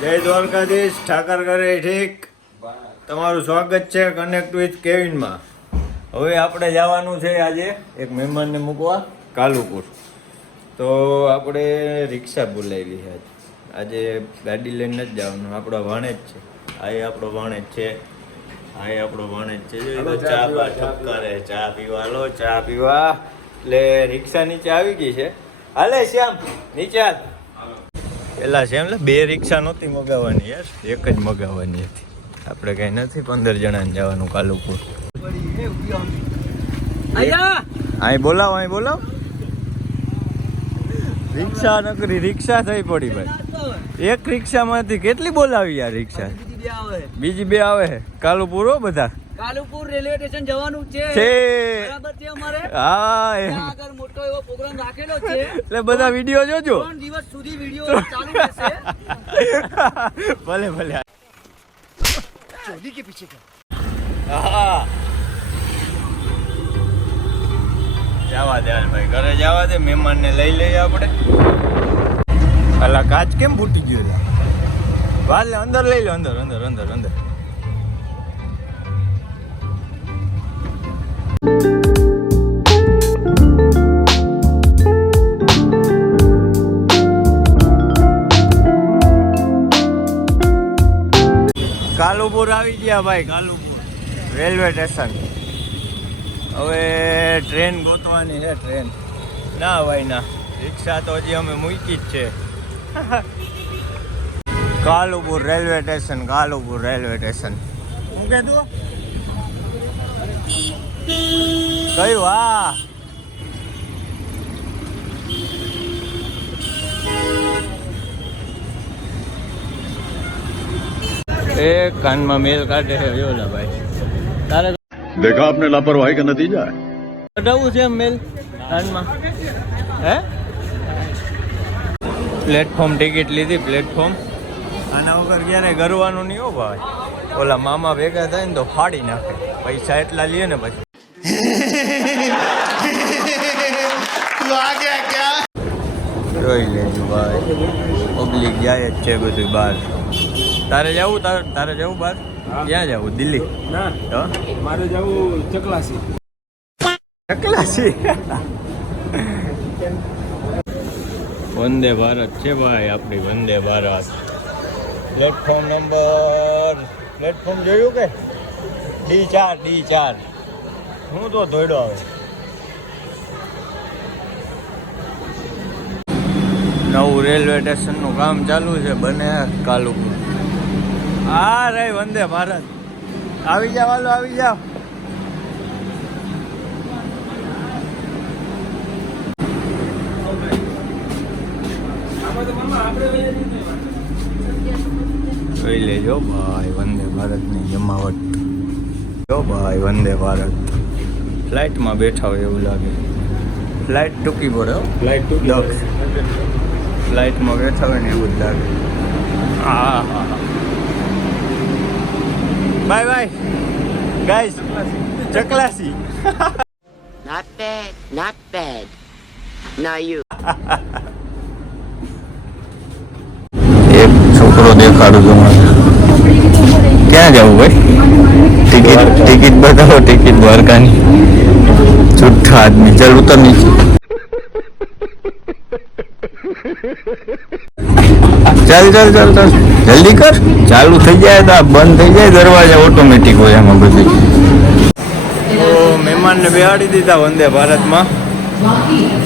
જય દ્વારકાધીશ, ઠાકર કરે ઠીક. તમારું સ્વાગત છે કનેક્ટ વિથ કેવિનમાં. હવે આપણે જવાનું છે આજે એક મહેમાનને મૂકવા કાલુપુર. તો આપણે રિક્ષા બોલાવી છે આજે. ગાડી લઈને જ જવાનું. આપણો ભાણેજ છે. આ આપણો ભાણેજ છે. હા આપણો ભાણેજ છે. ચા પા ઠપકારે, ચા પીવા લો, ચા પીવા. એટલે રિક્ષા નીચે આવી ગઈ છે. હાલે શ્યામ નીચે હાલ. પેલા છે એમ બે રિક્ષા નહોતી મગાવવાની યાર, એક જ મગાવવાની હતી. આપણે કઈ નથી 15 જણાને જવાનું કાલુપુર. અહીં બોલાવ, અહીં બોલાવ. રિક્ષા નકરી રિક્ષા થઈ પડી ભાઈ. એક રિક્ષામાંથી કેટલી બોલાવી યાર રિક્ષા? બીજી બે આવે કાલુપુર. હો બધા કાલુપુર રેલવે સ્ટેશન જવાનું છે. બરાબર છે અમારે. હા આગળ મોટો એવો પ્રોગ્રામ રાખેલો છે. એટલે બધા વિડિયો જોજો. 3 દિવસ સુધી વિડિયો ચાલુ રહેશે. ભલે ભલે. ચોલી કે પીછે કર. હા જવા દે ભાઈ, ઘરે જવા દે. મહેમાનને લઈ લઈએ આપણે. અલા કાચ કેમ ફૂટી ગયો લા? વાલ અંદર લઈ લો, અંદર અંદર અંદર અંદર. કાલુપુર આવી ગયા ભાઈ. Kalupur railway station. હવે ટ્રેન ગોતવાની છે. ટ્રેન ના ભાઈ ના, રિક્ષા તો હજી અમે મૂકી જ છે. Kalupur railway station, Kalupur railway station. શું કીધું? કયું? હા એ કાનમાં મેલ કાઢે છે જો ને ભાઈ. તારે देखा आपने लापरवाही का नतीजा है. કઢાવવું છે એમ મેલ કાનમાં? હે પ્લેટફોર્મ ટિકિટ લીધી. પ્લેટફોર્મ આના વગર ક્યારેય ગરવાનું નહીં હો ભાઈ. ઓલા મામા ભેગા થાય ને તો ફાડી નાખે. પૈસા એટલા લે ને પછી. જોઈ લેજો ભાઈ, પબ્લિક જાય જ છે બધું બહાર. તારે જવું? તારે જવું બહાર? ક્યાં જવું? દિલ્હી? ના, તો મારે જવું ચકલાસી. ચકલાસી. વંદે ભારત છે ભાઈ આપણી, વંદે ભારત. પ્લેટફોર્મ જોયું કે? D4. હું તો દોડ્યો આવે. નવું રેલવે સ્ટેશનનું કામ ચાલુ છે, બને કાલુપુર. હા રે વંદે ભારત. આવી જાવ, હાલો આવી જાવ. જોઈ લેજો ભાઈ વંદે ભારતની જમાવટ. જો ભાઈ વંદે ભારત. ફ્લાઇટમાં બેઠા હોય એવું લાગે. ફ્લાઇટ ટૂંકી પડે. ફ્લાઇટ ફ્લાઇટમાં બેઠા હોય ને એવું જ લાગે. હા હા. Bye bye guys. Chaklasi. Not bad, not bad. Now you. એક છોકરો દેખાડું તમારે. ક્યાં જવું ભાઈ? ટિકિટ બતાવો. ટિકિટ દ્વારકાની. જુઠ્ઠા આદમી. ચાલ ઉતર નીચે. ચાલ જલ્દી કર. ચાલુ થઈ જાય તો બંધ થઈ જાય દરવાજા. ઓટોમેટિક હોય એમાં બધી. તો મહેમાનને બેહાડી દીધા વંદે ભારતમાં.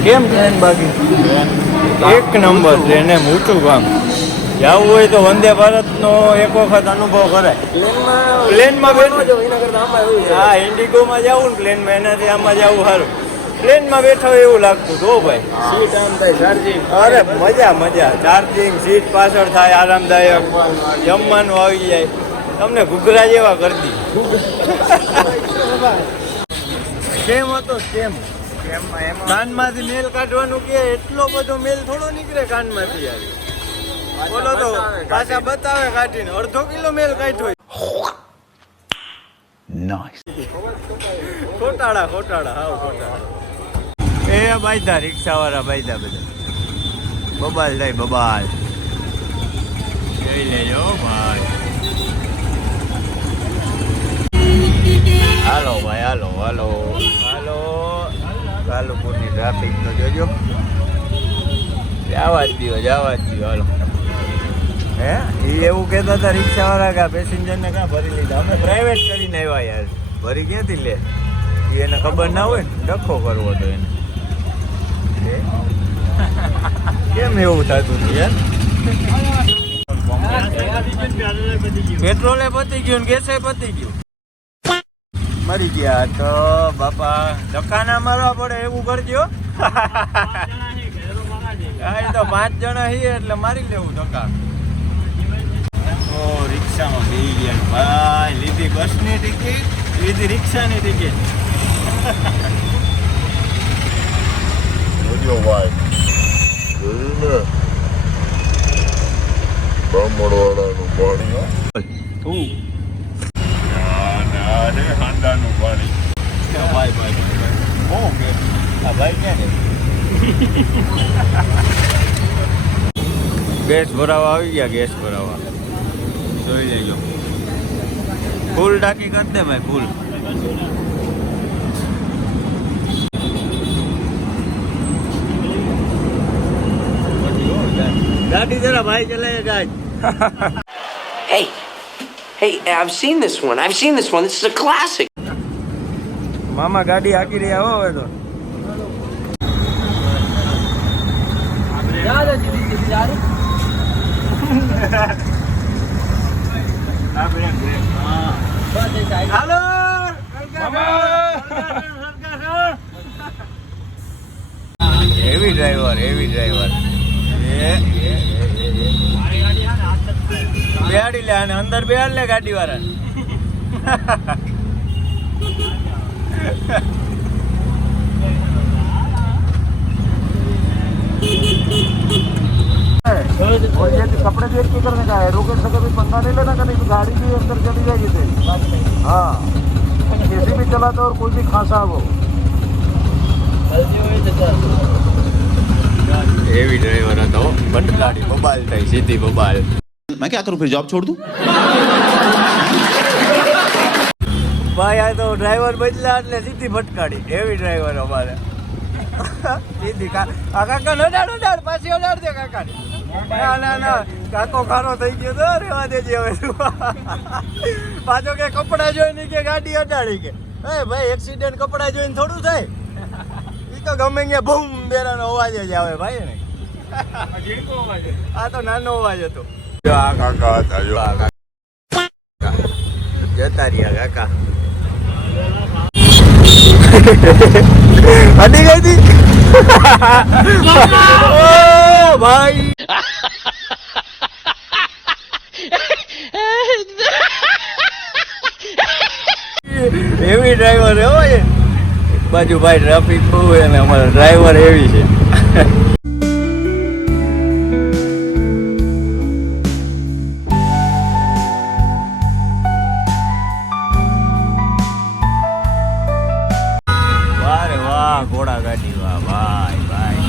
કેમ ટ્રેન બાકી? એક નંબર ટ્રેન. એમ ઊંચું કામ. જવું હોય તો વંદે ભારતનો એક વખત અનુભવ કરાય. પ્લેનમાં બેઠો. હા ઇન્ડિગોમાં જવું ને પ્લેનમાં, એનાથી આમાં જવું સારું. પ્લેનમાં બેઠા હોય એવું લાગતું તો ભાઈ. સીટ આમ થાય, ચાર્જિંગ. અરે મજા. ચાર્જિંગ, સીટ પાછળ થાય, આરામદાયક. જમવાનું આવી જાય. તમને ઘૂઘરા જેવા કરી દી. કેમ હતો કેમ? કાનમાંથી મેલ કાઢવાનું કે એટલો બધો મેલ થોડો નીકળે કાનમાંથી યાર. બોલો તો પાછા બતાવે કાઢીને. અડધો કિલો મેલ કાઢ્યો. ખોટાડા હાવ ખોટાડા. એ બાયદા રિક્ષાવાળા બાયદા બધા. બબાલ થાય બબાલ. જય જોઈ લેજો ભાઈ. હાલો ભાઈ, હાલો હાલો હાલો. કાલુપુરની ટ્રાફિક તો જોજો. જવા જ દો હાલો. હે એ એવું કહેતા હતા રિક્ષાવાળા કે પેસેન્જરને કાં ભરી લીધા? અમે પ્રાઇવેટ કરીને આવ્યા યાર, ભરી ક્યાંથી લે? એને ખબર ના હોય ને, ડખો કરવો તો એને. કેમ એવું થતું હતું યાર? પેટ્રોલે પતી ગયું ને ગેસે પતી ગયું. મરી ગયા તો બાપા ધક્કા ના મારવા પડે એવું કરજો. હા તો 5 જણા છીએ એટલે મારી લેવું ધક્કા. તો રિક્ષામાં બેસી ગયા ભાઈ. લીધી બસની ટિકિટ, લીધી રિક્ષાની ટિકિટ. ભાઈ બ્રહ્મણવાળાનું પાણી હું હાંડાનું પાણી. ભાઈ ઓકે આ ભાઈ ક્યાં ને? ગેસ ભરાવા આવી ગયા. ગેસ ભરાવા જોઈ લેજો. ફૂલ ટાંકી કરી દે ભાઈ, ફૂલ. ગાડી જરા ભાઈ ચલાય ગાજ. Hey, I've seen this one. This is a classic. મામા ગાડી હાકી રહ્યા હો હવે તો. હાલો હેવી ડ્રાઈવર. બેહાડી લે અને અંદર બેહાડ લે ગાડી વાળા. और ये कपड़े देख के करने का है. रोके से कभी पंगा नहीं लेना, कहीं गाड़ी भी अंदर चली जाएगी थे. हाँ कैसे भी चलाता और कोई भी खासा वो. હેવી ડ્રાઈવર હતો. બટકાડી બબાલ થઈ, સીધી બબાલ. मैं क्या करूं फिर जॉब छोड़ दूं? ભાઈ આ તો ડ્રાઈવર બદલા એટલે સીધી ભટકાડી. હેવી ડ્રાઈવર અમારે સીધી. આ કાકા નડાડ પાછી અડાડ દે કાકા. ના કાકો ખારો થઈ ગયો તો રેવા દેજે હવે. પાછો કે કપડા જોઈને કે ગાડી અડાડી કે. હે ભાઈ એક્સિડન્ટ કપડા જોઈને થોડું થાય. એ તો ગમે ત્યાં બૂમ બેરાનો અવાજ જ આવે ભાઈ ને. આ તો નાનો અવાજ હતો. જો આ કાકા હતા. જો આ કાકા જતા રહ્યા કાકા. અડી ગઈ હતી. ઓ ભાઈ એવી ડ્રાઈવર હો. એક બાજુ ભાઈ ટ્રાફિક બહુ હોય અને અમારા ડ્રાઈવર એવી છે. ઘોડા ગાડી વાહ ભાઈ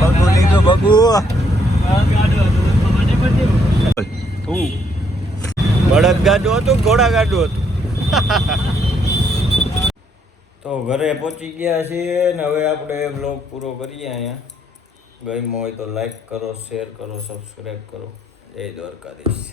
બગુ લીધું બગુ. બળદ ગાડું હતું, ઘોડા ગાડું હતું. તો ઘરે પહોંચી ગયા છીએ ને હવે આપણે બ્લોગ પૂરો કરીએ અહીંયા. ગમ્યો હોય તો લાઈક કરો, શેર કરો, સબસ્ક્રાઈબ કરો. જય દ્વારકાધીશ.